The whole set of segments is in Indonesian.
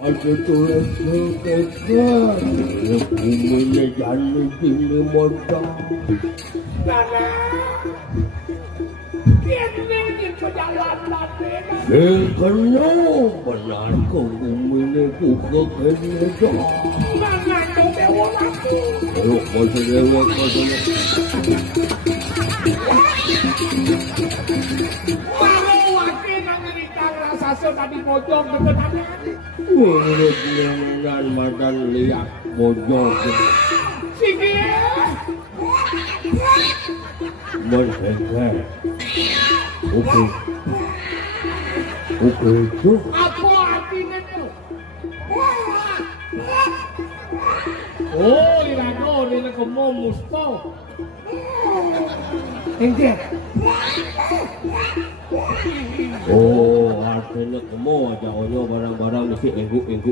Aja tulis kekekan, kumine jani kini modal. Nana, kini perjalanan beda. Kena benar kumine buka kini dah. Nana, kau dewa aku. Kalau kau dewa kau dewa. Mau wakil mengerita rasa sedang di pojok ketenangan. Urut dengan badan liat pojok. Sikit. Berdekat. Oke. Oke itu. Apa artinya itu? Oh, irano, ini kamu musto. Ente. Oh, artinya kamu aja onyo barang-barang mesti enggu gitu.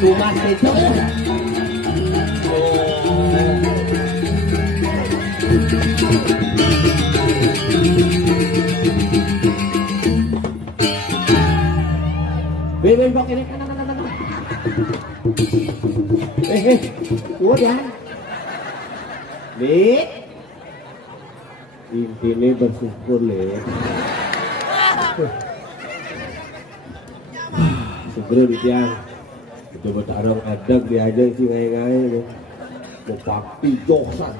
Rumah itu. Beben kok ini kanan. Udah. Bik. Intinya bersyukur ya. Syukur tiang. Coba tarong adab diajar sih ngai-ngai. Mau pakti joksan.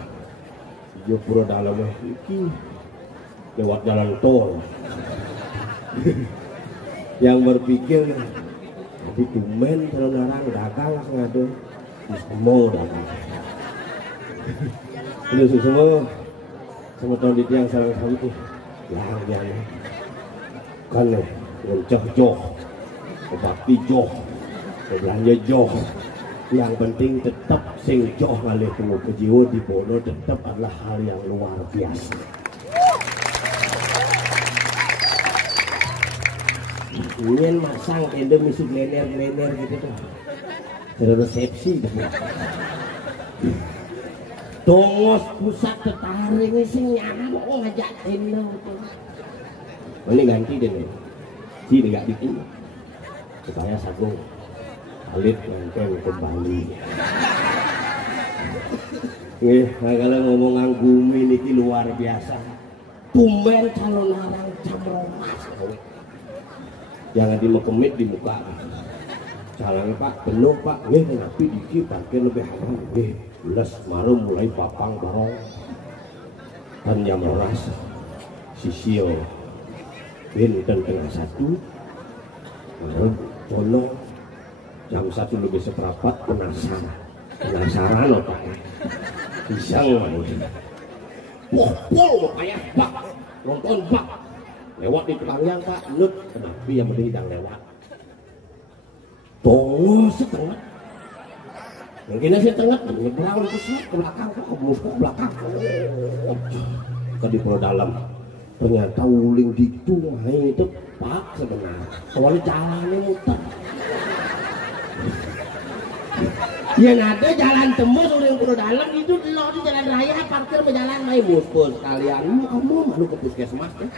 Dia pura dalamnya iki lewat jalan tol. Yang berpikir tapi tumen kalau narang dagang langsung ada semua dagang. Udah semua tahun di tiang sarang sawit nih. Yang kan nih ngoncah joh, bakti joh, belanja joh. Yang penting tetap sing joh ngalih temu kejiwa di Bono tetap adalah hal yang luar biasa. Ingin masang ende misi blener gitu tuh. Ada resepsi tuh. Dongos pusat tertarik sing nyamuk ngajak ende tuh. Ini ganti deh nih. Si enggak bikin. Supaya Sagung Alit nempel kembali. Kalau ngomong Anggumi niki luar biasa. Tumben calon larang jam 12. Jangan dimekemit di muka. Calangnya Pak, penuh Pak. Kenapa diki parkir lebih haram. Les marum mulai papang barong. Kan jam 12. Sisil. Dan tengah 1. Marum colong. Jam 1 lebih seperempat penasaran loh Pak. Pisang manusia. Wopol kayak Pak. Nonton Pak. Lewat di pelanggan Pak. Nut. Kenapa yang berdiri lewat? Tunggu setengah. Mungkin setengah. Nyebrang ke belakang. Ke belakang. Ke di pulau dalam. Ternyata uling itu Pak sebenarnya. Soalnya jalannya muter. Ya ada jalan tembus uling pulau dalam itu lo di jalan raya parkir berjalan main muspul sekalian. Kamu malu ke puskesmas kan?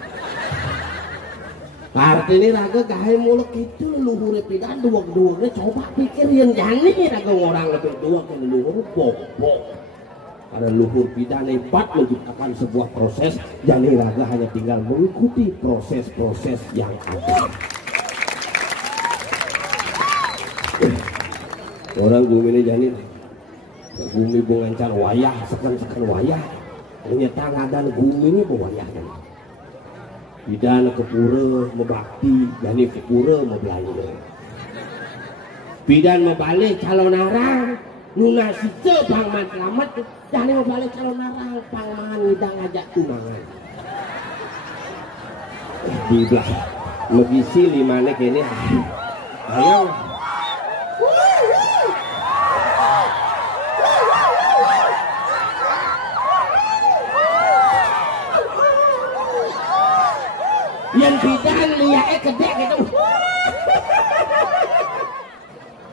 Arti ini raga gaya muluk itu leluhur pidan dua-duanya coba pikir yang jangan ini raga orang lebih dua ke leluhur bok. Karena leluhur pidan hebat menciptakan sebuah proses, jadi raga hanya tinggal mengikuti proses-proses yang ada. Orang bumi ini jadi bumi bungancar wayah, sekan wayah. Ternyata ngadan bumi ini bewayahnya. Bidana ke pura membakti, jadi ke pura membelanja. Bidan membalik calon arang, nuna sice bang matlamat, jadi membalik calon arang, pangman ngidang ajak tunangan. Di belakang, megisi limane kene, ayo. Yang bidan liake gede gitu.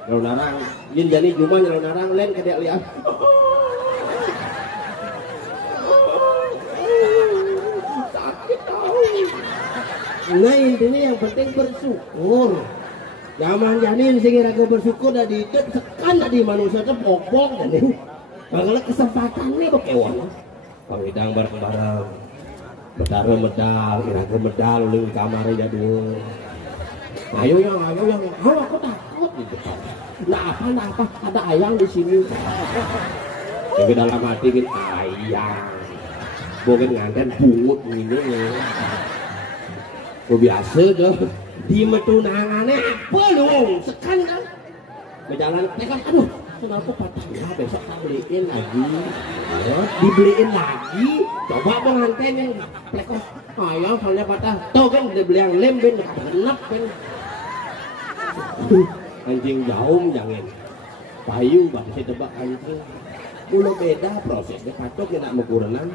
Kalau narang, yin jadi cuma kalau narang lain gede liak. Sakit tahu. Nah intinya yang penting bersyukur. Zaman janin sing raga bersyukur dah di hidup sekan di manusia tu pokok jadi. Kalau kesempatan ni berkewan. Pangidang bareng-bareng. Bedara medal, iraga medal, lu di kamarnya jadul. Ayo yang, aku takut gitu. Nah apa, ada ayang di sini. Tapi dalam hati kan ayang. Bukan nganten bungut ini. Biasa tuh di metunangannya apa dong? Sekan kan? Berjalan tekan, aduh. Kenapa patahnya besok tak beliin lagi? Ya, dibeliin lagi. Coba pengantin yang plekos. Ayah soalnya patah. Tahu kan dibeli yang lem ben genap ben. Anjing jauh jangan. Payu bang saya tebak anjing. Mula beda prosesnya patok yang nak mengkurenan.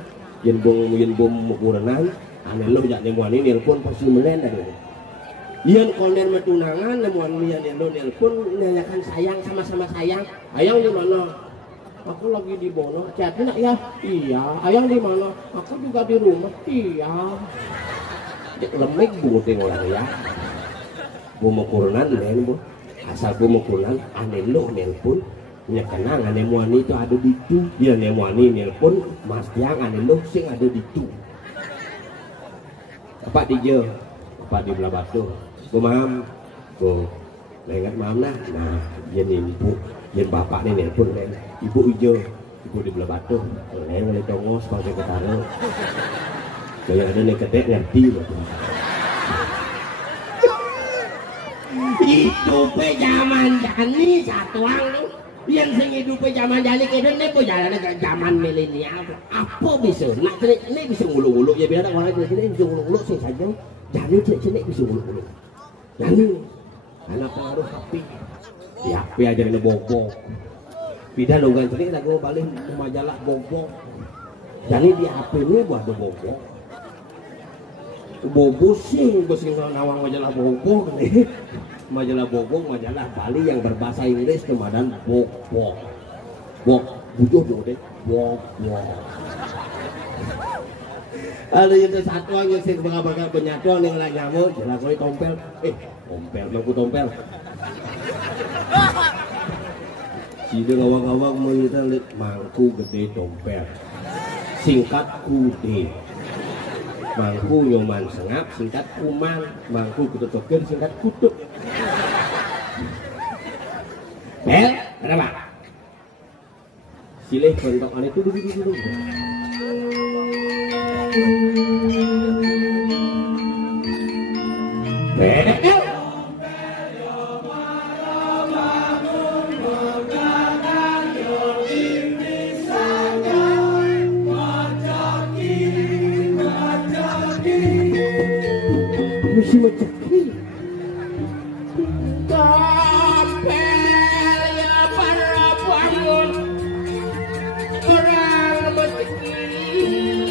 Yen bom mengkurenan. Aneh lo jak nemuan ini nelpon pasti melenda dulu. Ian konden metunangan nemuan lian yang nelpon nanyakan sayang sama-sama sayang. Ayang di mana? Aku lagi di Bono. Chatnya nak ya? Iya. Ayang di mana? Aku juga di rumah. Iya. Cek lemik bu tengok ya. Bu mengkurenan lain bu. Asal bu mengkurenan aneh lo nelpon. Nyekenang aneh muan itu ada di tu. Dia nemuan ini nelpon mas yang aneh lo sing ada di tu. Apa di je? Apa di belah batu? Mam, ingat mam nah, yen ibu, yen bapak ni nelpon len, ibu ijo, ibu di belah batu, len oleh tongos pakai ketara, kalau ada ni ketek ngerti betul. Hidup zaman jani satuang tu, yang sing hidup zaman jani kita ni pun jalan ke zaman milenial. Apa bisa? Nak celik bisa nguluk-nguluk ya biar orang celik bisa nguluk-nguluk sih saja. Jani celik bisa nguluk-nguluk. Jani, anak pengaruh HP. Di HP aja ni bobok. Pindah logan celik lagi mau balik majalah bobok. Jani di HP ni buat bobok. Bobusing nawang majalah Bogor nih. Majalah Bogor, majalah Bali yang berbahasa Inggris kemudian bok bujuh deh bok. Ada yang satu yang sih bakal penyatuan yang lagi nyamu jelas kali tompel mangku tompel si dia ngawang-ngawang mengira mangku gede tompel singkat kude mangku nyoman sengap singkat kuman mangku kututukin singkat kutuk kenapa silih bentuk itu dulu mesti mencekli Tompel ya para bangun orang mencekli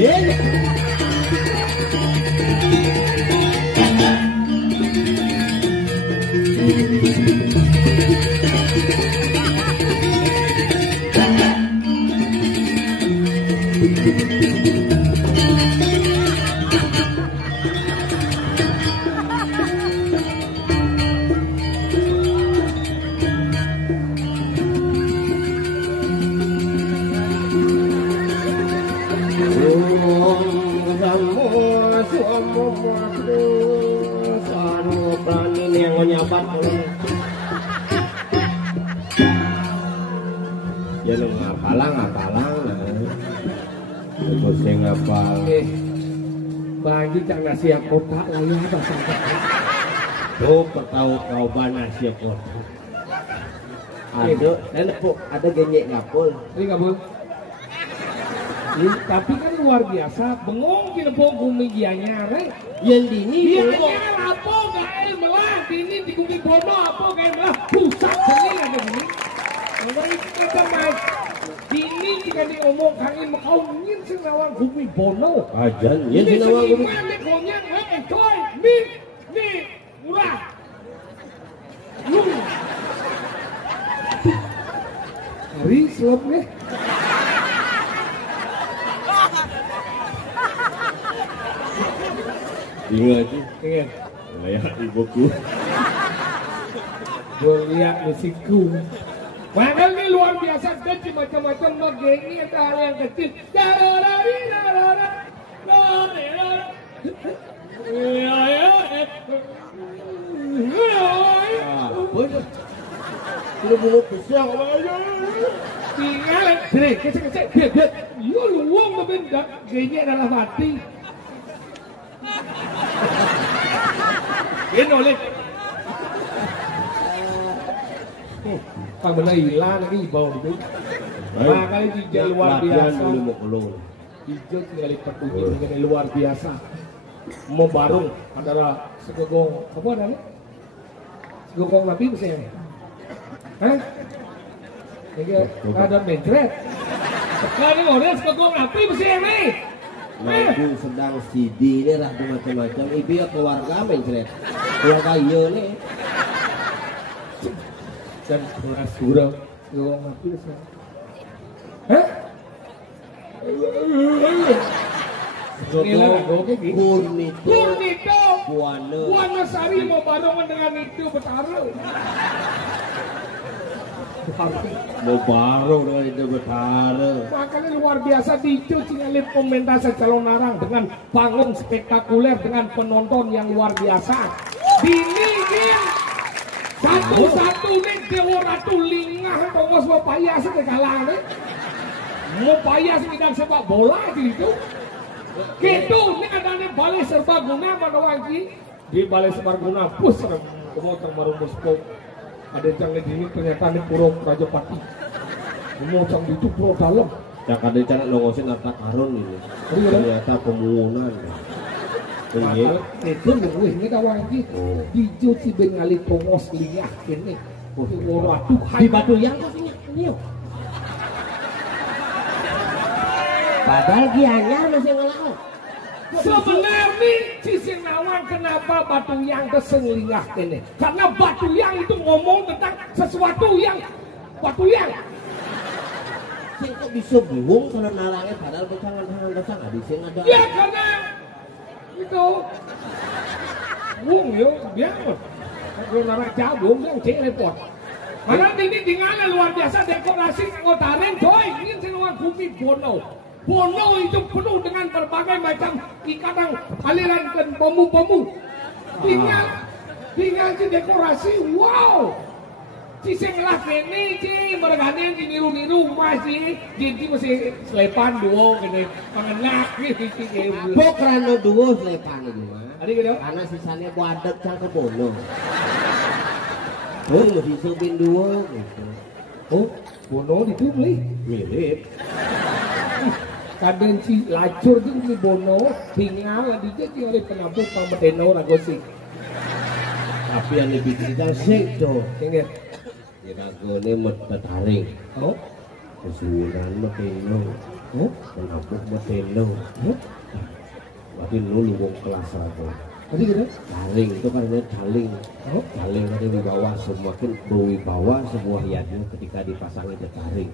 Ya lu ngapalang terus saya ngapal bagi jangan siap kotak lagi apa sampai tuh ketahu kau bana siap kotak ada genyek ngapul ini ngapul tapi kan luar biasa bengong kena bumi gianya yang dini dia apa gak melah dini di Bukit Bono apa gak melah pusat seni ada ini orang kita mas dini jika diomong kami mau ingin senawang Bumi Bono aja ingin senawang Bumi konyang coy nih murah hari selop nih ingat ingat layak ibuku gue lihat musikku padahal ini luar biasa kecil macam-macam begini ada hal yang kecil sudah bunuh besar tinggal kecil yo luang bebendak gini adalah mati ini oleh benar hilang lagi bau itu makanya hijau luar biasa hijau tinggal petunjuk mengenai luar biasa membarung adalah segogong apa namanya segogong nabi misalnya hah? Ini ada mencret sekarang orang segogong nabi misalnya lagu sedang CD ini lagu macam-macam ibu ya keluarga mencret keluarga iya nih dan surau segogong nabi misalnya hah? Gurnito Buana Sari mau barengan dengan itu Betara mau baru dengan itu Betara makanya luar biasa dicuci oleh pementasan calon narang dengan panggung spektakuler dengan penonton yang luar biasa diningin satu-satu nih Dewa Ratu Lingah tongos mau payas ke kalang nih mau payas bidang sepak bola gitu gitu ini ada nih balai serbaguna mana lagi di balai serbaguna pus mau termarungus po ada yang ini ternyata nih puro Raja Pati mau cang itu puro dalam yang ada cara nongosin harta karun ini ternyata pemungunan itu nungguin ini ada lagi hijau si bengali tongos liah ini di batu yang ini padahal gianya masih ngelawan sebenarnya Cising Nawang kenapa batu yang kesenglingah ini karena batu yang itu ngomong tentang sesuatu yang batu yang sing kok bisa bingung kalau narangnya padahal becangan-becangan nggak di sini ada ya karena itu bung yuk biar kalau narang jauh yang cek repot mana ini tinggalnya luar biasa dekorasi ngotarin coy ini senawang Bumi Bono Bono itu penuh dengan berbagai macam ikatan aliran dan bambu-bambu. Tinggal di dekorasi, wow. Ciseng lah kene, mergane di niru-niru masih, jadi masih selepan duo kene pengenak gitu. Pokrano duo selepan itu mah. Ada gitu? Karena sisanya buadek cang ke Bono. Oh, masih sobin duo gitu. Oh, Bono itu mirip. Kadang si lacur itu di Bono tinggal dijadi oleh penabuh Pamadeno Ragosi. Tapi yang lebih cerita sih tuh. Ingat. Ya Rago ini bertaring. Oh. Kesulitan Madeno. Menabuh metelo. Berarti lu luwung kelas aku. Tadi gitu? Caling itu kan namanya caling. Caling ada di bawah, semakin berwibawa sebuah hiasan ketika dipasangin ke caling.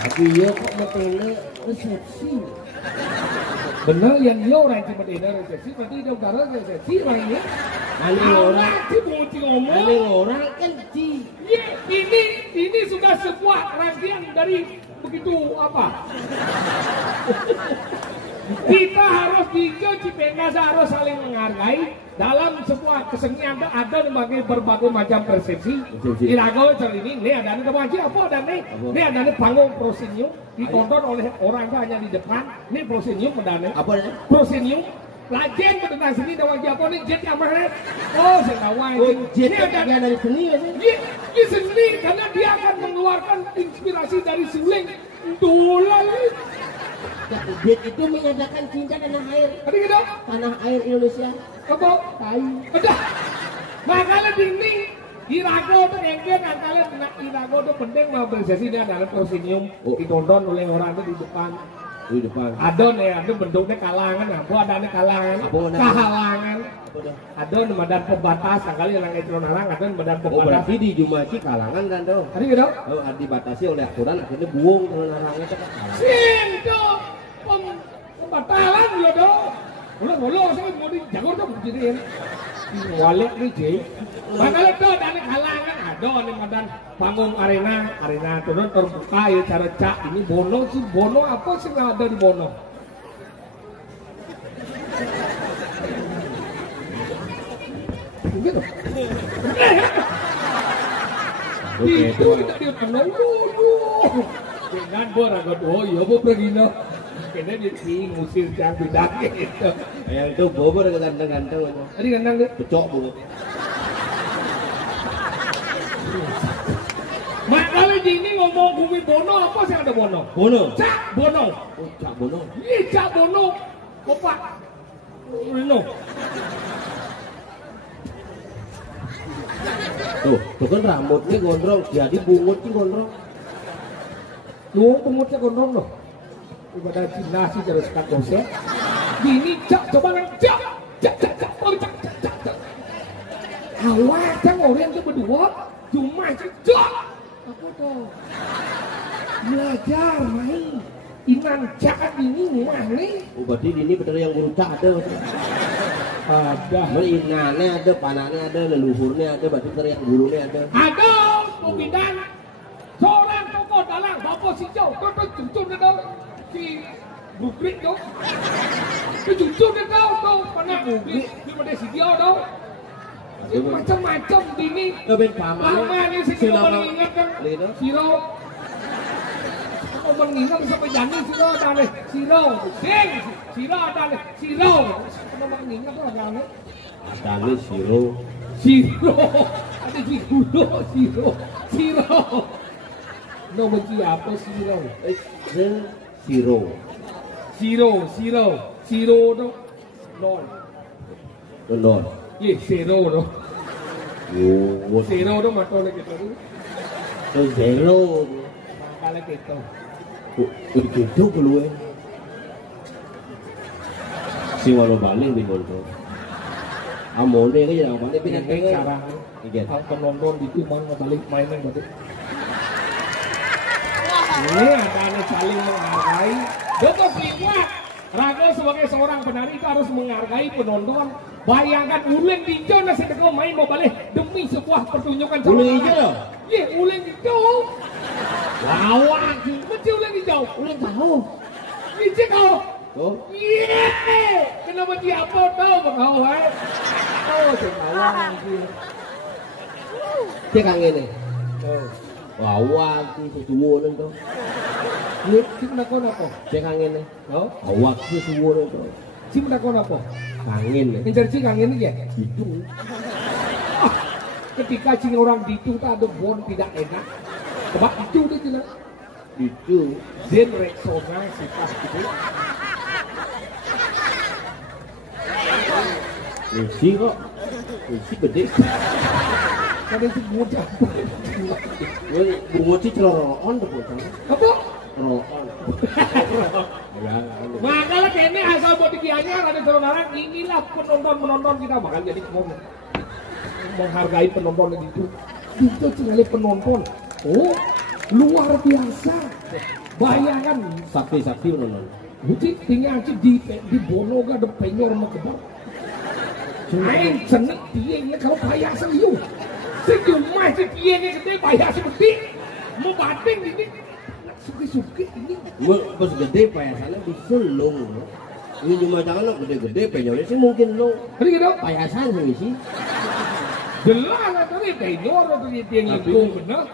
Tapi ya kok metelo resepsi. Bener yang dia orang cuma di resepsi, berarti dia udara resepsi orangnya. Ani orang, ngomong. ani orang kan ci. Ya, ini sudah sebuah rangkaian dari begitu apa? Kita harus hijau Cipendas harus saling menghargai dalam sebuah kesenian ada berbagai macam persepsi. Irago ini ada wajib apa ada nih? Ini ada panggung prosenium ditonton oleh orang itu hanya di depan. Ini prosenium mendane. Apa ini? Prosenium. Lajen tentang seni dan wajib apa nih? Jet yang mana? Oh, saya tahu ini ada dari seni ya sih? Ini seni karena dia akan mengeluarkan inspirasi dari suling. Dolan. Jet itu menyatakan cinta tanah air. Tadi gitu? Tanah air Indonesia. Apa? Tai. Udah. Makanya dinding Irago itu enggen angkanya Irago itu penting mengapresiasi dia adalah prosenium ditonton oleh orang itu di depan. Di depan. Adon ya, itu bentuknya kalangan, apa adanya kalangan, kehalangan. Adon medan pembatas, kali yang itu narang, adon medan Oh pembatas. berarti di Jumaci kalangan kan tuh. Tadi gitu? Oh dibatasi oleh aturan akhirnya buung kalau narangnya itu kan. Sin tuh pembatalan ya dong. Bolos saya mau di Jakarta begini. Walik nih Ji. Makanya tuh adanya kalangan, adon di medan panggung arena turun terbuka ya cara cak ini Bono apa sih nggak ada di Bono? Gitu. Itu tidak dikenal dulu. Dengan boragot oh iya bu pergi no. Kena dia ngusir jangan bidak gitu. Yang itu bobor ganteng-ganteng itu. Tadi ganteng deh. Pecok bu. Makanya gini ngomong bumi Bono apa sih ada Bono? Bono. Cak Bono. Oh Cak Bono. Iya Cak Bono. Bapak. Bono. Tuh kan rambutnya gondrong, jadi bungut sih gondrong. Lu pengutnya gondrong loh. Ibadah Cina sih terus kakosnya. Gini Cak coba kan Cak. Awak kan orang itu berdua cuma Cak. Apa tuh? Belajar main. Inan Cak ini mah nih. Oh berarti ini bener yang guru Cak ada. Ada. Inannya ada, panahnya ada, leluhurnya ada, berarti bener yang gurunya ada. Ada. Pembinaan. Seorang tokoh dalang Bapak Sijau. Tuh cucun dia si Bukrit dong. Si cucun dia tuh. Pernah Bukrit. Di mana si dia dong. Macam-macam ini. Ben paman. Lama nih sih kita mengingatkan. Siro. Kalau mengingat sampai jani Siro ada nih. Siro. Ding. Siro ada nih. Siro. Kalau mengingat tuh ada nih. Ada nih Siro. Siro. Ada Siro. Siro. No benci apa Siro? Siro dong. Nol. Nol. Iya, zero dong. Oh, Zero dong matolnya gitu. itu zero. Makanya gitu. Gitu keluar. Si walau balik di gondrong. Amone kan jangan balik pindah pengen. Sekarang kalau penonton di itu mau balik mainan berarti. Ini ada saling menghargai. Doko Kliwat. Rago sebagai seorang penari itu harus menghargai penonton. Bayangkan ulen hijau nasi teko main mau balik demi sebuah pertunjukan. Ulen hijau? Iya, ulen hijau. Lawak, macam ulen hijau. Ulen tahu. Hijau kau. Oh, Iya, kenapa dia apa tahu kau hai? Oh, cekawang sih. dia kangen nih. Oh, Awak sih sesuatu tuh. ini si menakon apa? Dia kangen nih. Oh, Awak sih sesuatu tuh. si menakon apa? Kangen nih. Yang jadi kangen aja. Itu. Ketika cing orang itu tak ada bon tidak enak. Sebab itu dia jelas. Itu. Dia reksona sifat itu. Isi kok. Isi gede. Kada si bocah. Bungut sih celoroon tuh bocah. Apa? Celoroon. Ya. Makanya kayaknya asal buat dikianya ada saudara inilah penonton kita bakal jadi menghargai penonton itu. Itu sekali penonton. Oh, luar biasa. Bayangkan Sakti menonton. Buci tinggal di bono ga de penyor mau kebar. Aing seneng dia kalau bayar seliu. Sejumlah si dia gede bayar seperti mau bating ini. Suki ini. Pas gede payasannya disulung. Ini cuma jangan gede-gede penyornya sih mungkin lo. Tadi gitu. Payasan sih. Jelas tadi penyor tadi dia yang benar.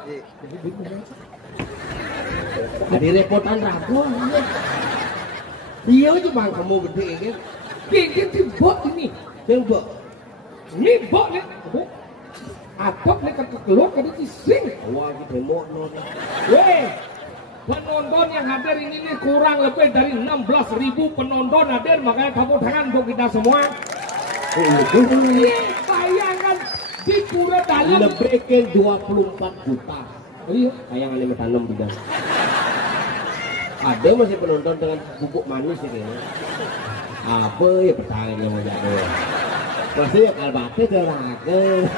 Ada repotan ragu. Dia cuma kamu gede kan? Dia bot ini. Coba. Ini bot nih. Atop nih kekeluk ada cising. Wah kita mau nonton. Weh, penonton yang hadir ini nih kurang lebih dari 16.000 penonton hadir, makanya tepuk tangan untuk kita semua. Bayangkan di pura dalam lebih ke 24 juta. Iya. Sayang ini tanam bidang. Ada masih penonton dengan bubuk manis ini. Apa ya pertanyaannya mau jadi? Pasti ya kalbate kerake.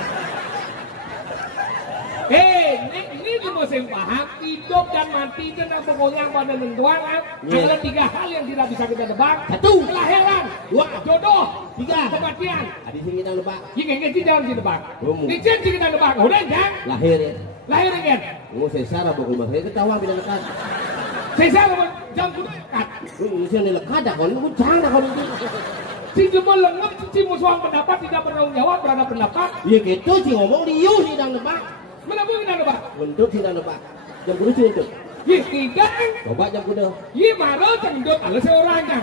Ini cuma saya paham, hidup dan mati itu dan pokoknya pada nentuan ada 3 hal yang tidak bisa kita tebak. 1. Kelahiran. 2. Jodoh. 3. Kematian. Di sini kita lebak. Ini jangan ditebak. Di sini kita tebak. Udah kan? Lahir ya. Lahir kan? Oh sesar apa rumah saya ketawa bila lekat. Sesar apa? Jam kuda lekat. Ini sini lekat dah kalau itu jangan kalau itu. Si cuma lengkap, si musuh pendapat tidak bertanggung jawab terhadap pendapat. Iya gitu sih ngomong dia sih dan lebak. Kenapa kita lebak? Untuk sih dan lebak. Jam kuda sih untuk. Tidak. Coba jam kuda. Marah cendot ada seorangnya.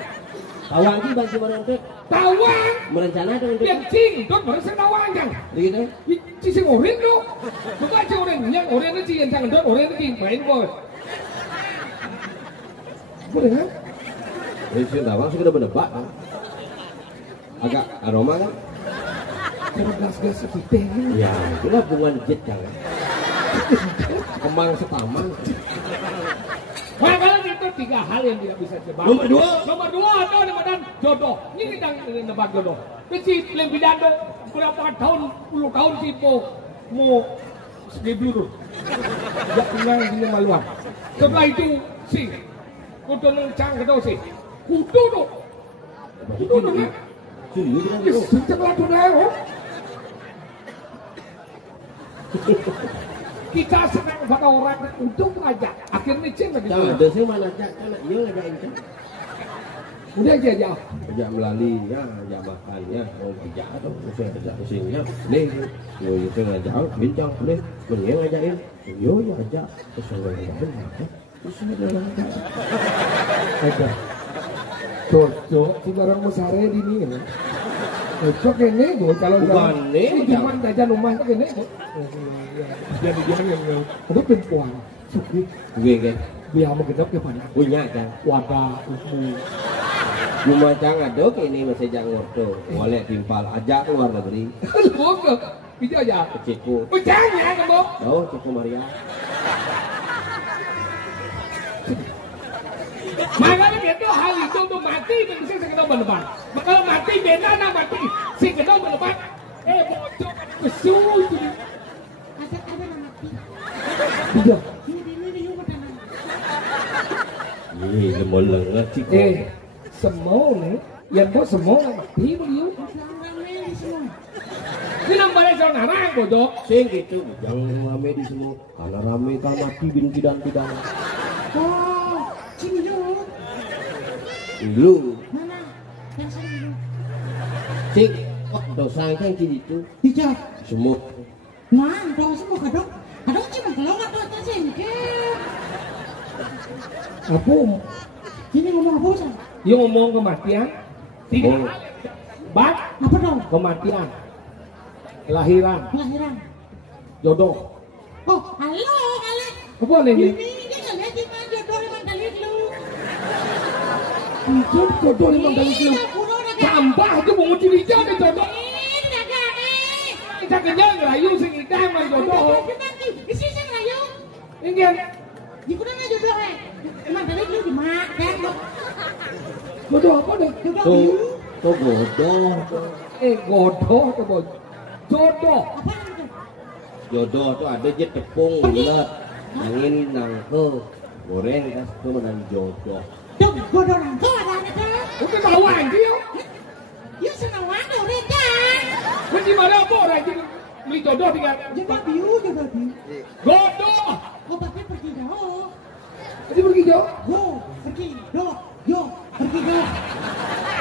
Tawang sih bang cuma untuk. Tawang. Merencanakan untuk. Yang cindot baru setawangnya. Begitu. Si sing oren no. Bukan si oren yang oren itu yang jangan dot oren itu main bos. Boleh kan? Si tawang sih sudah berdebak. Agak aroma kan? Kalau gas-gas seperti ini. Ya, itulah bunga jet jangan. Kembang setamang. Makanya itu 3 hal yang tidak bisa ditebak. Nomor 2 atau dan jodoh. Ini kita nebak jodoh. Kecil lebih dado berapa tahun, 10 tahun sih mau segedul. Gak tinggal di maluan. Setelah itu sih, kudu nengcang kedua sih. Kudu tuh. Kudu tuh kan? Setelah itu dah. Kita senang pada orang untuk aja. Akhirnya cinta gitu. Jangan ada sih mana aja, karena dia ngajakin kan. Udah aja. Ajak melalui ya, ajak makan ya, mau ajak atau usia ajak pusingnya, nih, yo itu ngajak bincang, nih, mending ngajakin, yo ya ajak, terus ngajakin, terus ngajakin, aja. Cocok, si barang musare di ini kan. Cocok ini gue kalau bukan nih, cuma jajan rumah tuh ini. Jadi jangan yang udah perempuan, suki, gue kan, dia mau gedap ke mana? punya kan, Wadah, umu. Rumah jangan dok ini masih jangan tuh, boleh timpal ajak keluar negeri. Lu ke, itu aja. Ciku, Jangan kamu. oh Ciku Maria. Makanya itu hal itu untuk mati bisa sekedar berdebat. Kalau mati beda nak mati sekedar berdebat. Bocok kesuruh itu. Ada mati. Iya. Ini lemol Ciku. Semua nih, yang bos semua mati beliau. Ini namanya jangan narang bodoh. Sing gitu, jangan rame di semua, karena rame kan mati bin tidak. Oh, sini dulu. Lu, Mana? Yang sini dulu. sing, kok dosa yang kiri itu, Hijau. semua. Nah, dong semua kadang. Kadang cuma kalau nggak tuh atas singkir. Apa? Ini ngomong apa sih? Yang ngomong kematian, tidak. Bat, Apa dong? kematian, kelahiran, Kelahiran. jodoh. Oh, halo, kali. Apa nih? Ini dia nggak lihat cuma jodoh emang kali lu. Jodoh 5 kali itu. Iya, kuno udah gak. Sampah itu mau curiga ada jodoh. Ini udah gak nih. Cak kenyang rayu sing ikah man jodoh. Isi sing rayu. Ingin Di kuna na jodoh eh. Emang dari dulu di mak kan. jodoh apa deh? Tuh bodoh. Godoh tuh boy. Jodoh. Apaan itu? Jodoh tuh ada aja tepung bulat. Angin nangke goreng kas tuh dengan jodoh. Dong bodoh nangko ada kan. Udah tahu aja yo. Ya senang waduh reda. Di mana apa orang ini beli jodoh dengan Jodoh biu. jodoh. Obatnya pergi dah. Jadi pergi jauh. Pergi dah.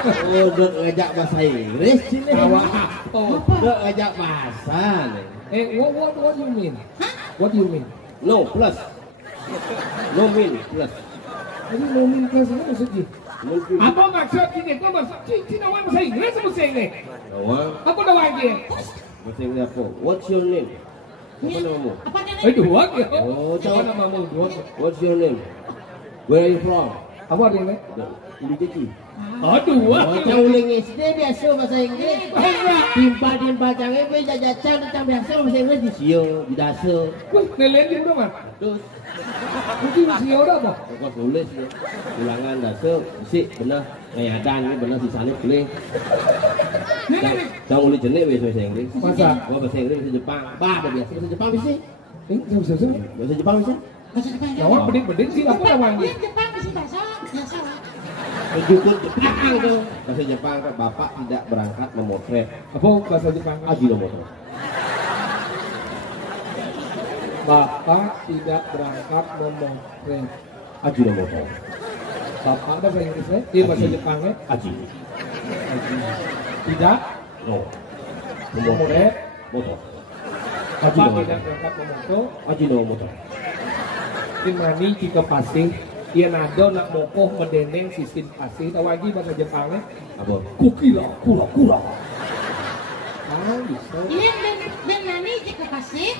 Oh, udah ngajak bahasa Inggris sini. Oh. Udah ngajak bahasa nih. What you mean? What do you mean? No plus. No min plus. Ini mau mean kelas ini maksudnya? Mungkin. Apa maksud ini? Kau maksud Cina bahasa Inggris apa bahasa Inggris? Awang. Apa dah lagi? Bahasa Inggris apa? What's your name? Apa namamu? Apa dia? Dua ya. Oh, Apa namamu? Dua. What's your name? Where are you from? Apa dia? Uli Cici. Dua. Oh, yang uling SD biasa bahasa Inggris. Timpal jangan jajan macam biasa bahasa Inggris di sio, di daso. Wih, nelen di mana? Terus Mungkin masih ada apa? kok tulis ya. Ulangan daso, isi benar. Adan ini benar sisanya boleh. Jangan uli jenis bahasa Inggris. Masa? Gua bahasa Inggris bahasa Jepang. Bah, biasa bahasa Jepang bisa. Ini jauh-jauh. Bahasa Jepang bisa. Bahasa Jepang. Jawab beding-beding sih apa namanya? Dia Jepang mesti bahasa biasa. Jujur Jepang tuh. Bahasa Jepang kan bapak tidak berangkat memotret. Apa bahasa Jepang? Ajinomoto. Bapak tidak berangkat memotret. Ajinomoto. Bapak ada bahasa Inggrisnya? Dia bahasa Jepangnya? Aji. Tidak No. memotret. Moto. Bapak tidak berangkat memoto. Ajinomoto. Imani jika pasir. Ia nado nak mokoh mendeneng sisin pasir. Tahu lagi bahasa Jepangnya? Apa? Kukila, kura. Ah, bisa. Iya ben nani jika kasih.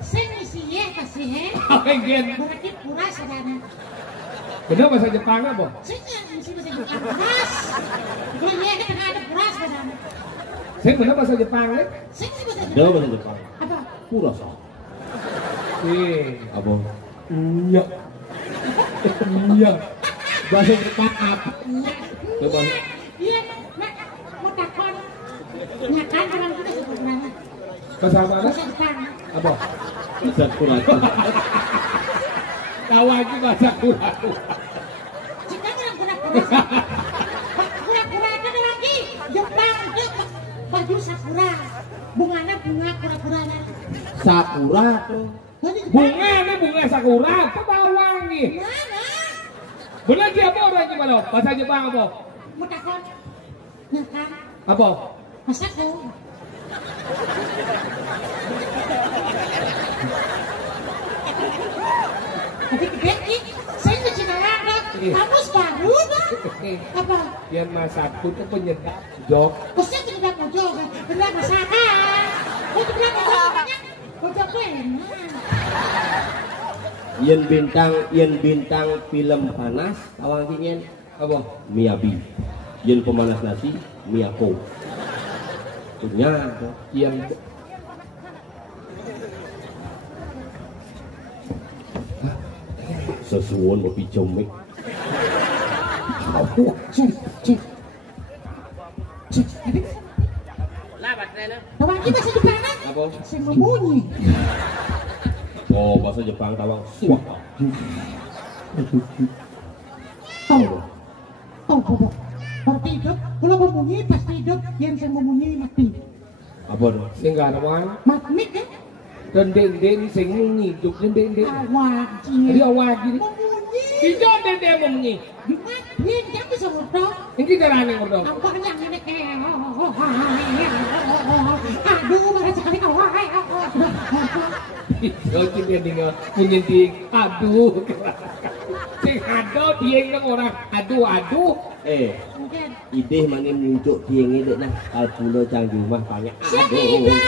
Sing misi ye kasih he. Again. Berarti pura sadana. Benar bahasa Jepangnya apa? Sing misi bahasa Jepang puras. Kalau ye kan ada puras sadana. Saya benar bahasa Jepangnya? Sing bahasa Ada Jepang. bahasa Jepang. Apa? Kurasa. Apa? Iya. Iya. Bahasa Jepang apa? Coba. Iya, nak mau takon. Nyakan orang kita sebenarnya. Bahasa mana? Bahasa Jepang. Apa? Bahasa Kurasa. Tahu lagi bahasa kura. Jika orang pura-pura. Pura-pura ada lagi. Jepang dia baju sakura. Bunganya bunga pura-puranya. Sakura tuh. Bunga ini bunga sakura. Apa bawang nih? Mana? Benar dia apa orang gimana? Bahasa Jepang apa? Mau takon. Nyakan. Apa? Masaku. Tapi gede saya ke Cinalang dong. Kamus baru dong. Apa? Yang masakku itu penyedap jok. Kusnya tidak pojok. Benar masakan. Oh tidak pojoknya. Pojok tuh enak. Yen bintang film panas awang kinyen Apa? Miyabi. Yen pemanas nasi Miyako. Punya tuh. Yang Sesuon mau picomik. Cek. Tawang kita sa Jepang na. Apa? Sa membunyi. Oh, bahasa Jepang tawang suak. Bobo. Berarti hidup, kalau membunyi pasti hidup. Yang saya membunyi mati. Apa tuh? singgarwan Mati kan? dendeng sing munyi juk dendeng. Awak. Jadi awak gini. Membunyi. Hijau dendeng munyi. Mati, jangan bisa ngudok. Ini darane ngono. Apa yang ini kayak aduh marah sekali Hijau dendeng munyi ting. Aduh. Sing ado dieng nang orang. Aduh. mungkin Ideh mana muncul tiang ini nah kalpulo cang rumah banyak. siapa tidak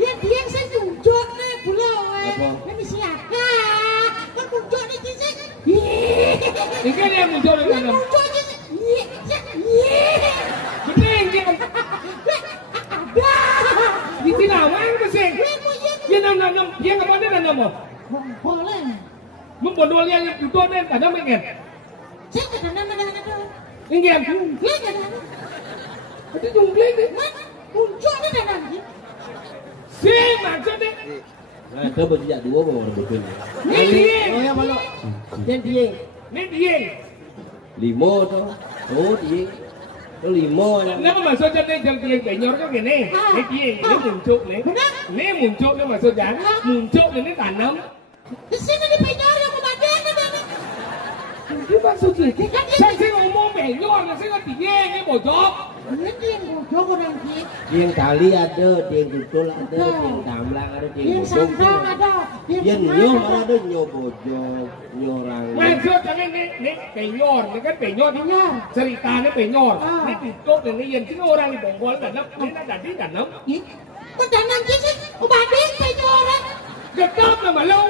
ya dia yang saya tunjuk nih pulau Apa? ini siapa kan tunjuk nih kisah Ini kan yang muncul di yang dalam. tunjuk aja Bening kan. ada Di nama? Boleh. Membodol yang itu dan ada mengen. Saya kadang-kadang ada. Ingin. Dia kadang-kadang. Itu jumlah ni. Muncul ni kadang. Si maksudnya. Nah, itu berjaya dua orang betul. Ni dia. Oh ya malu. Dan dia. Ni dia. Limo tu. Oh dia. Tu limo ya. Nama maksudnya ni jam dia penyor kan ni. Ni dia. Ni muncul ni. Ni muncul ni maksudnya. Muncul ni tanam. Di sini di penyor yang membanding ni. Dia maksudnya. Saya ngomong penyor, saya dia ni bocor. Ini dia yang bocor orang ni. Yang tali ada, yang betul ada, yang gamlang ada, yang sandang ada, yang nyoh ada, nyoh bojong, nyorang. Maksudnya ni penyor, ni kan penyor. Cerita ni penyor. Ni tutup ni yang sini orang ni bonggol tanam, ni nak jadi tanam. Tanam sih, banding penyoran. Getap nama lo.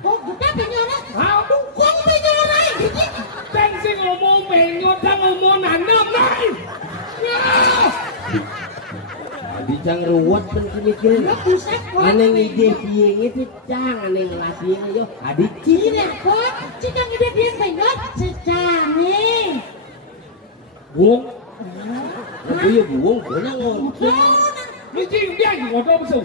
Oh, getap penyoran. Dukung penyoran. Dan si ngomong penyor, dan ngomong nanam lai. Bijang ruwet dan kini-kini. Aneh ide pieng itu cang, aneh ngelasih yo. Adik Cina kok, cina ide dia penyor secang ni. Buông. Tapi ya buang banyak ngomong. Ni chỉ dia je ngồi đâu besul.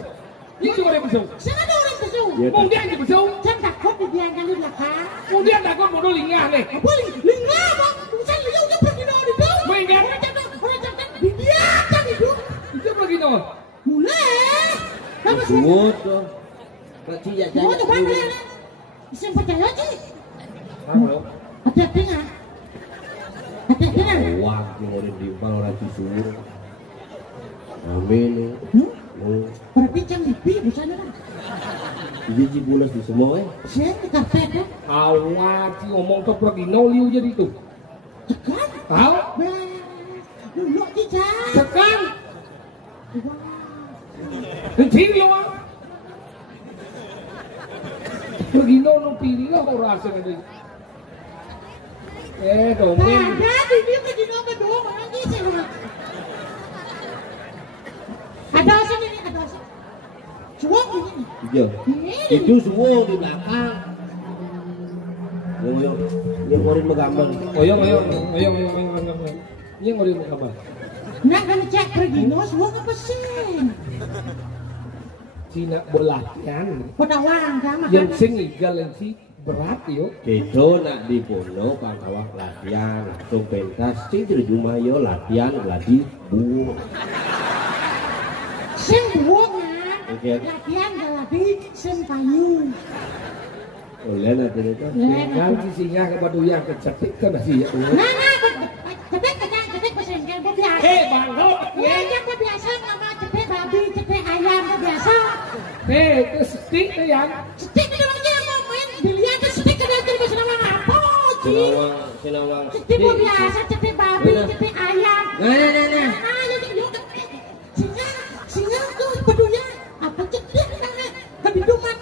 Ni cuma dia besul. Sana ada orang besul. Mung dia je besul. Saya takut dia kali belakang. Mung dia takut bodoh lingah ni. Boleh, lingah bang. Saya lihat dia pergi dari itu. Mainkan. Orang cakap, dia tak itu. Itu pergi no. Mulai. Nama Semua tu. Kecil ya semua tu mana ni? Saya percaya je. Hati-hati ah. Hati-hati ah. Wah, yang orang dimpang orang Cisumur. Amin. Berarti jam lebih di sana kan? Iya bulas di semua Saya di karpet kan? Awak si ngomong tu pergi no liu jadi tu. Tekan. Tahu? Dulu kita. Tekan. Kecil lo ah. Pergi no pilih lah kau rasa ni. Dongeng. Ada dia pergi no kedua orang ni saya. Ada sini ni, ada sini. Cuak ini. Iya. Itu semua di belakang. Yang orang menggambar. Oyong. Ini orang menggambar. Nak kena cek pergi no semua ke pesin. Cina berlatihan. Pada wang kan? Yang singigal yang si berat yo. Itu nak dibunuh pangkawak latihan. Langsung pentas. Sing terjumah yo latihan lagi bu. Sen buang kan? Latihan lagi sen kayu. Oleh nanti itu. Kan si singa kepada yang kecetik kan masih ya. Nah, cetek pesin kan biasa. Bang Ho. Ya, yang biasa nama cetek babi, cetek ayam biasa. Itu stick tu yang. Cetek itu orang mau main biliar tu cetek ada tu macam mana apa? Senawang. Cetek biasa, cetek babi, cetek ayam. Nah. Singa tu pedunya apa cetek sana kebiduman.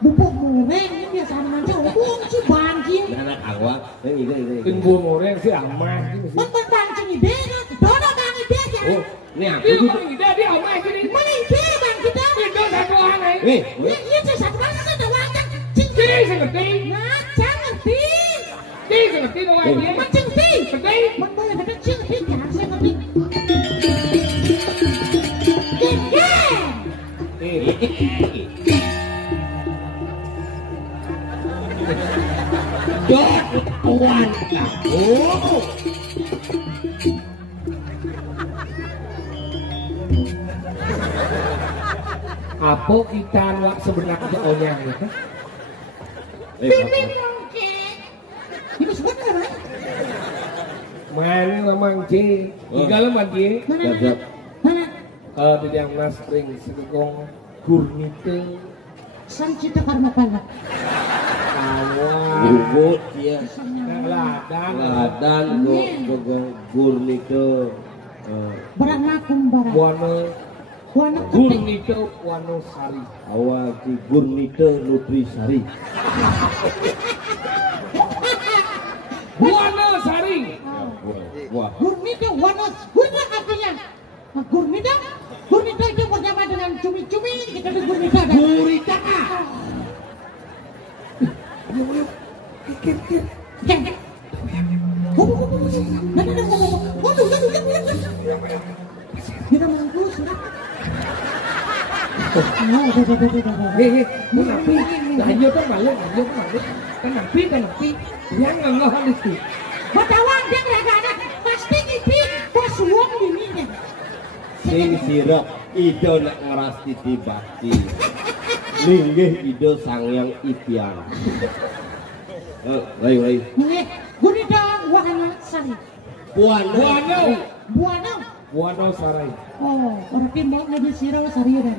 Bubuk goreng ni biasa macam buang si banjir. Anak awak, ini. Tunggu orang si aman. Bang banjir ni dia, dona bang dia je. Oh, ni aku Dia juga. mana dia aman sini. Mana dia bang kita? Itu satu orang ni. Ini satu orang ada wajah. Dia sengerti. Nah, jangan ti. Dia sengerti tu orang dia. Macam ti. Sengerti. Boleh ada cing ti kan saya ngerti. Dot awan kamu. Apa kita nak sebenarnya orang ni? Bimbing mungkin. Ini sebenarnya kan? Mana memang je. Tinggal mana dia? Mana? Di yang nas ring segong gurnite. Sang cita karma pala. Awak. Bubut dia. Ladan. Gogong gurnito. Barang kumbara. Wana Gurnite Wano Sari. Awak si gurnito nutrisari. Wano Sari. Wah. Gurnita wana. Gurnita artinya. Gurnita itu bersama dengan cumi-cumi kita di gurnita. Gurita. Kita mangkus sudah. Kenapa? Lanjut tuh balik. Kenapa? Yang enggak itu. Batawan dia kadang-kadang pasti ngipi pas uang dininya. Sing sirok ido nak ngeras titi bakti. Linggih ido sangyang ipian. Rai. Nih, gurida wahana sari. Buano sarai. Oh, orang timbang ngaji sirau sari udah.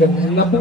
Kenapa?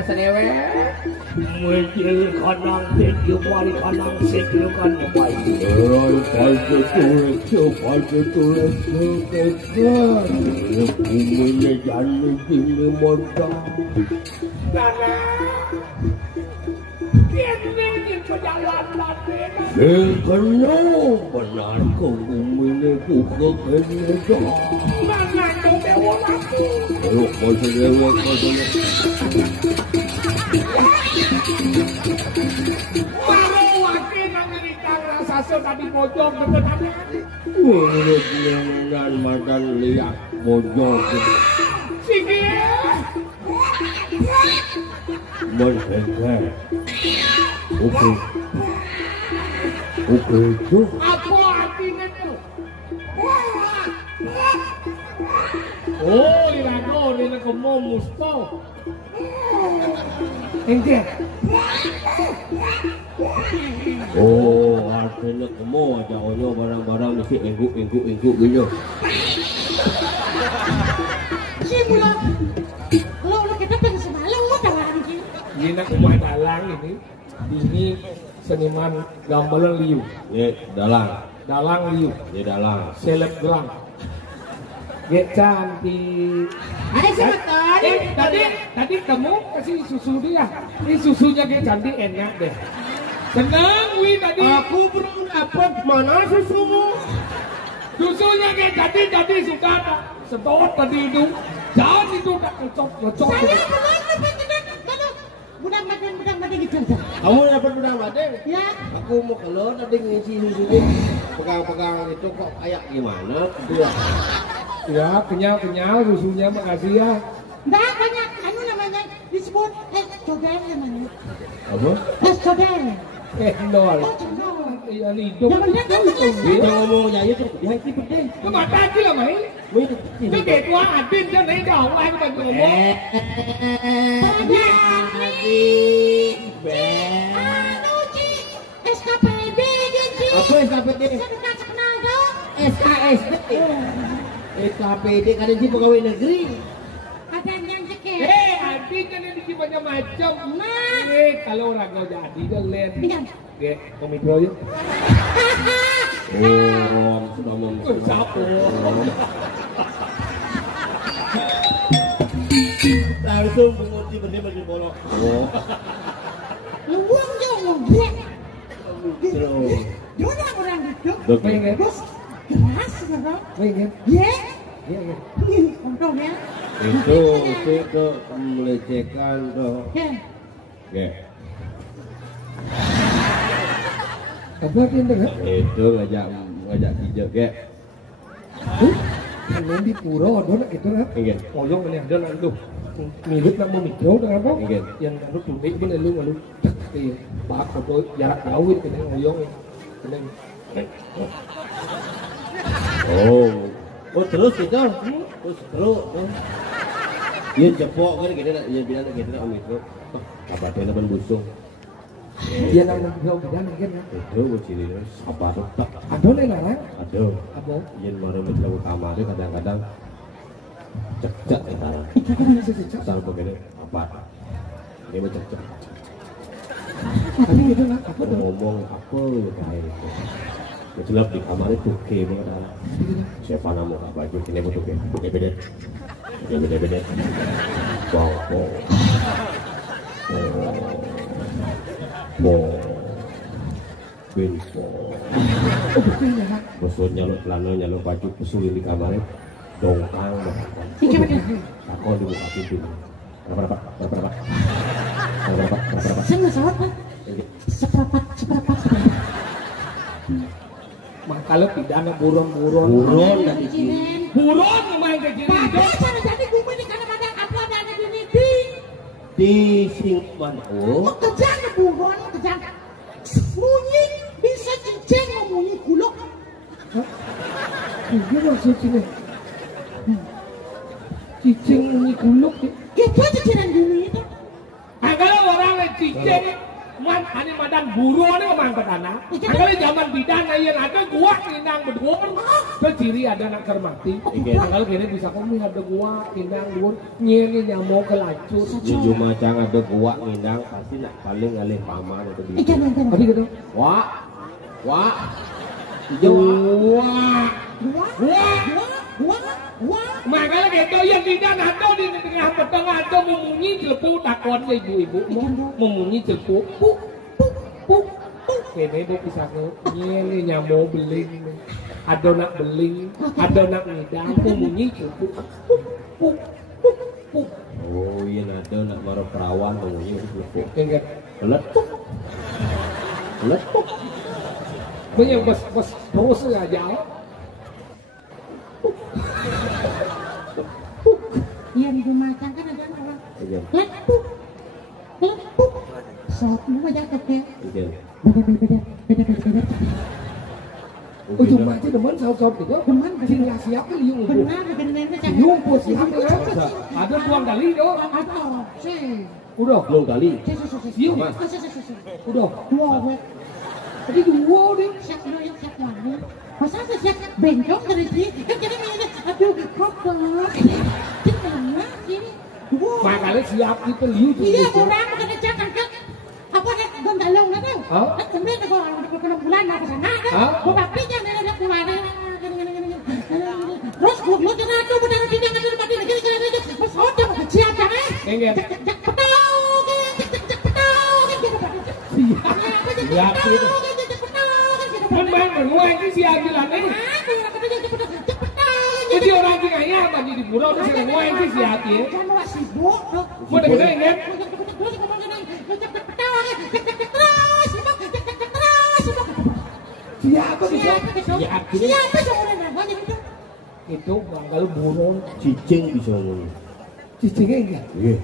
Masa dewek Mungkin kanang video wali kanang sekilukan baik Buminya jani gini modal Karena Biar perjalanan Kena benar ke buminya buka kena Mana kau dewa aku Kalau masa dewek tadi bojong betul-betul Urut dengan madan liat bojong Sini Bersegar Oke itu Apa artinya itu? Oh, irago, ini kamu musto Engke. Oh, artinya kamu aja onyo barang-barang mesti engkuk gitu. Si mula. Lo kita pengen semalam mau tawaran gitu. Ini nak rumah dalang ini. Ini seniman gamelan liu. Ye, dalang. Dalang liu. Ye dalang. Selebgram. Ge cantik. Ada siapa Tadi kamu kasih susu dia. Ini susunya ge cantik enak deh. Senang Wi tadi. Aku belum dapat mana susumu. Susunya ge tadi suka sedot tadi itu. Jangan itu tak ngecok. Saya benar kalau budang badan gitu. Kamu dapat benang badeng? Ya. Aku mau keluar tadi ngisi susunya. Pegang itu kok kayak gimana? Ya kenyal susunya makasih ya. Enggak banyak anu namanya disebut es codel namanya. Apa? Es codel. Cendol. Oh, cendol. Iya nih dong. Yang benar kan itu. Dia ngomong nyanyi tuh di hati pedih. Itu mata aja lah mai. Itu kayak tua adin kan naik dong lai bukan ngomong. Anu Ci, SKPD Ci. Apa SKPD? Saya kenal dong. SKSD. SKPD kan ini pegawai negeri. Ada yang cekek. Adin kan ini banyak macam. Nah. Kalau orang kau jadi kan lihat. Iya. Oke, komikro ya. Oh, sudah Sapu. langsung mengerti benih bolong. Oh. Luang jauh ngomong. Terus. Jodoh orang itu. Pengen. Bos. Keras kan? Pengen. Ye. Iya. Kontrolnya. Itu melecehkan tuh. Ya. Ya. Apa pinter ya? Itu ngajak hijau ke. Main di pura ada gitu kan? Ingin. Oyong ini ada nak lu. Milut nak mau mikro dengan apa? Ingin. Yang nak lu tulik pun lu cek di bak atau jarak jauh itu dengan oyong ini. Oh terus gitu. Terus. Dia cepok kan kita nak dia bilang kita nak mikro. Kabarnya nak busung. Dia nak mikro bidan kan? Itu ciri sabar tak. Ada nih larang. Ada. Apa? Yang baru menjelang utama itu kadang-kadang cek antara. Asal begini apa? Dia cek. Tapi itu nak apa tuh? Ngomong apa ya kayak itu. Kecelap di kamar itu ke banget. Siapa nama baju ini butuh ke? Beda. Binpo. Bosnya nyaluk celana nyaluk baju kesulit di kamar dongkang takon di buka pintu berapa Saya nggak salah Pak. Seperempat. Kalau pidana buron dari sini buron main kayak gini. Padahal sana jadi bumi di kadang-kadang apa ada di mimpi. di Singman. Oh Kerjaan buron, kerjaan bunyi bisa cincin memunyi gulok. Ini maksud sini. Cicing ini guluk. Kita cicilan bumi itu. Kalau orang cicing man ani madan buru ni kemang ke tanah. Kalau zaman bidan yang ada gua indang berdua. Ke ciri ada nak kermati. Kalau kini bisa kami ada gua indang dua. Nyeni nyamuk kelacur. jujur macam ada gua ngindang pasti nak paling alih paman atau di. Tadi gitu. Wah Makanya gitu yang tidak ada di tengah petang ada memunyi jelepu takon ya ibu-ibu memunyi jelepu puk. Kene dia bisa nyele nyamuk beling ada nak beling ada nak ngidang memunyi jelepu puk. Oh iya ada nak marah perawan memunyi jelepu. Enggak Letuk. banyak bos terus aja. Yang di macam kan ada orang Iya. lepuk. Sok lu aja keke. Iya. Beda. Ujung mati demen saut-saut itu. Demen, Cing nggak siap kan liung Benar benar Liung pun siap ya. Ada tuang kali itu. Ada sih. Udah. Belum kali. Iya. Mas. Udah. Dua gue. Tadi dua deh. Siap lo yang siap mana? Masa saya siap bencong dari sini? Kan jadi ini, aduh, kotor. Gimana sih? Dua. Makanya siap itu liu. Iya, orang bukan aja kan kan. Apa ada gondalong na tuh? Kan kemudian ada kena bulan na kesana kan? Gua baktinya ada keluar. Terus gua kena tuh benar tidak ada mati lagi lagi. Mas hotel siap kan? Enggak. Siap itu. Kan bang, gue ini siap bilang ini. Jadi orang tinggal ya, bagi di pulau itu sih gue ini siap ya. Mau dengerin kan? Siapa sih? Siap itu bang kalau burung Cicing bisa ngomong. cicingnya enggak. Iya.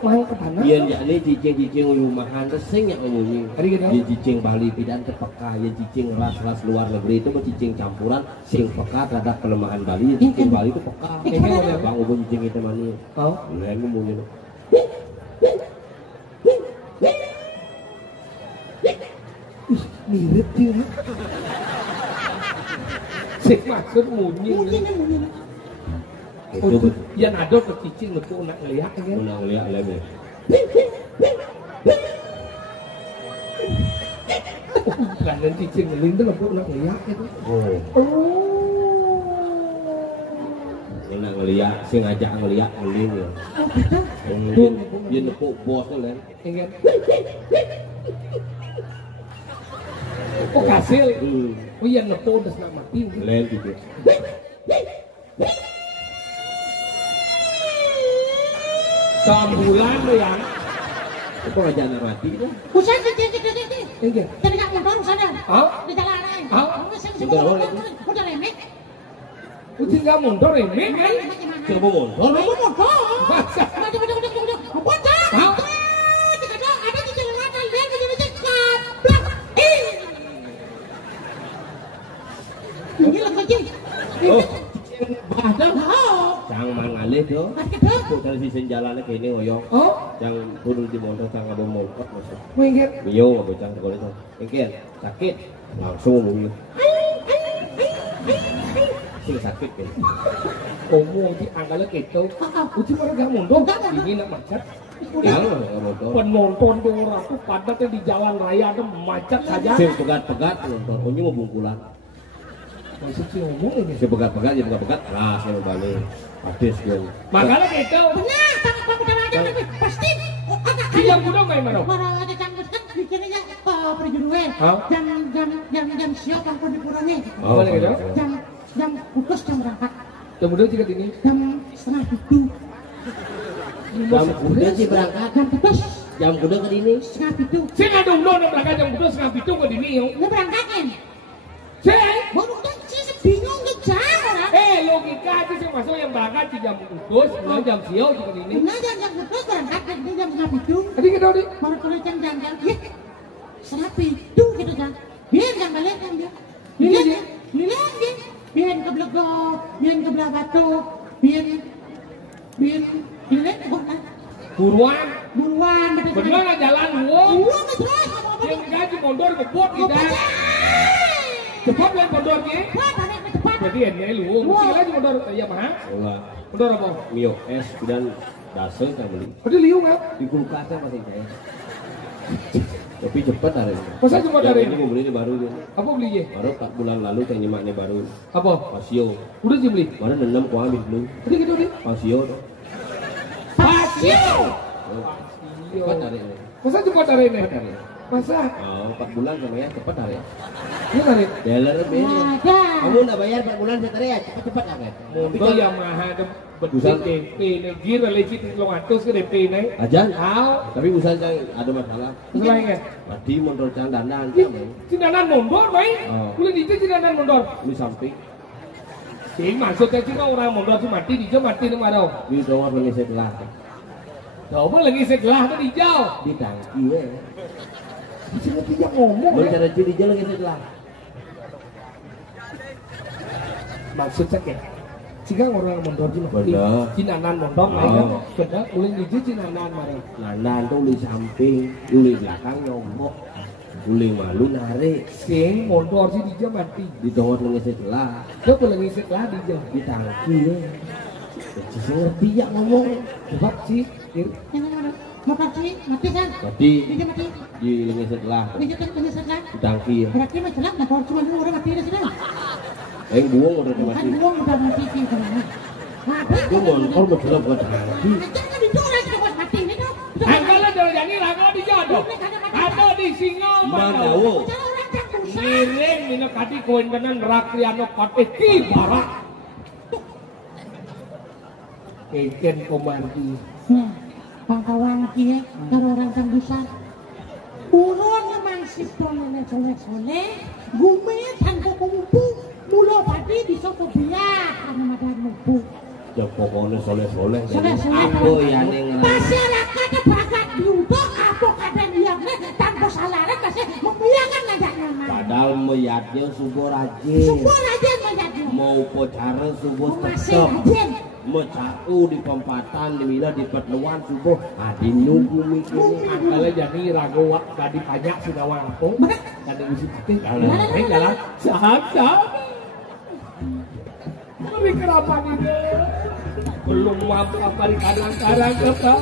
Mang kemana? Iya ini cicing rumahan resing ya ngomongnya. Tadi gitu. Ya cicing Bali pidan terpeka, ya cicing ras-ras luar negeri itu cicing campuran sing peka terhadap kelemahan Bali. Ya cicing Bali itu peka. Bang ubun cicing itu mana? Oh, Lain ngomongnya. mirip dia. Sik maksud munyi. Itu Yang ada ke cicing lu nak ngeliat kan? menang lihat lagi. Bukan cicing ngeling tuh lu nak ngeliat itu. Oh. Enak ngeliat, sing ngajak ngeliat ngeling ya. Dia nepuk bosnya lain. Ingat. Oh hasil. Oh iya nepo udah nak mati. Lain gitu. Sambulan lo yang. Kok ngajak anak mati itu? Usah jadi. Ingat. Jadi nggak motor sadar. Hah? Di jalanan. Hah? Udah remek. Udah nggak mundur ini kan? Coba motor. Mau motor. Masa? Udah. Motor. Hah? Ada di jalanan lihat jadi kaplak. Ini lagi aja. Oh, Badan. cang mangalih tuh. Tuh dari sisi jalannya kayak ini ngoyong. Oh, Cang turun di motor, cang ada motor masa. ingat. Biyo nggak cang sekolah itu. Mungkin sakit langsung ngomongnya. Sih sakit kan. Ngomong di angkanya gitu. Uji mereka nggak mundur. Ini nak macet. Jangan nggak motor. Penonton di orang tuh padatnya di jalan raya ada macet saja. Sih pegat-pegat motor. Punya mau bungkulan. Maksud sih ngomong ini. Sih pegat-pegat ya pegat-pegat. Ras yang balik. Habis dia. Makanya gitu. Benar, tapi pasti. Dia muda main mana? Orang ada campur kan bikinnya perjuruan. Jam siap angkot di puranya. Oh, boleh gitu. Jam putus jam berangkat. Kemudian jika ini. Jam setengah tujuh. Jam kuda sih berangkat. Jam putus Jam kuda ke ini. setengah tujuh. Saya nggak dong dong berangkat jam putus setengah pitu ke dini yo. Lu berangkatin. Saya. Baru kan sih bingung ke jam orang. Logika aja saya masuk yang berangkat di jam putus, kemudian jam siau jika ini. Benar jam putus berangkat di jam setengah tujuh. Tadi kita di. Baru tulis jam. Ya. Setengah tujuh gitu kan. Biar jam balik kan dia. Lihat dia. Biar ke Blegok, biar ke Belah Batu, biar lihat bukan. Buruan, bener lah jalan wow. Buruan terus apa-apa. Yang gaji mondor kebut kita. Cepat lah mondornya. Cepat. Jadi ini lu, mesti lagi mondor ya mah. Enggak. Mondor apa? Mio es dan dasar kan beli. Tadi liu nggak? Di kulkasnya masih saya. Tapi cepat hari ini. Masa cuma dari ini mau beli ini baru ini. apa belinya? Baru 4 bulan lalu saya nyemaknya baru. Apa? Pasio. Udah sih beli. Mana 6 ku habis belum. Tadi gitu di. Pasio tuh. Pasio. Cepat hari ini. Masa cuma dari ini? Cepat hari ini. Masa? Oh, 4 bulan sama ya cepat hari ini. Ini dari. Dealer beli. Ada. Kamu udah bayar 4 bulan saya ya cepat-cepat apa? Mondor yang mahal ada bentuk DP nih, gira legit 300 ke DP nih. Ajan. Tahu? Tapi usaha ada masalah. Selainnya. Tadi mondor cang dandan. Cindanan mondor, baik. Oh. Boleh di cindanan mondor. Ini samping. Sing maksudnya cina orang mondor tuh mati, dijauh mati nih marau. Ini doang lagi setelah. Coba lagi setelah tuh dijauh. Di tangki ya. Sini tidak ngomong ya. Bercara ciri lagi setelah. Maksud sakit. Jika orang mondor di Bener. Cinanan mondor naik kan bener uling hiji cinanan marang. Nanan tuh uli samping, uli belakang nyogok, uli malu narik. Sing mondor sih dia mati. Di tengah lengan setelah, Dia boleh setelah dia. di tangki ya. Jadi ngerti ya ngomong. Sebab sih Yang mana? Motor sih mati kan? Tadi Dia mati. di lengan setelah, Dia kan setelah. di tangki ya. Berarti mah jelas motor cuma dulu udah mati dah sudah. Buang udah Kan mati. buang udah mati sih kan. Mati. Itu motor bergelap ke tangki. Jangan dijual juga mati ini tuh. angkala dari jadi laga di jodoh. Ada di singa Mandawo. Orang yang susah. Ngiring mina kadi koin kanan rakriano pate ki barak. Keken komardi. Nah, pangkawan kia karo orang kang besar. Urun memang sipone soleh-soleh, gumet tanpa kumpu, mulo padi bisa kebiak karena madan mupu. Ya pokoknya soleh-soleh. Soleh-soleh. Aku ya neng. Masyarakat bakat diubah, apa kadang liatnya tanpa salaran kasih membiarkan ngajak nama. Padahal meyatnya subuh rajin. Semua rajin ngajak Mau pocara subuh masih tetap. rajin. Mecaku di pempatan, di mina di pertemuan subuh. Adi nunggu mikirnya. Angkala jadi rago wak kadi pajak sudah wangtung. Kadi usi putih. Jalan. Jalan. Sahab. Tapi kenapa nih? Belum mampu apa di kadang-kadang kata.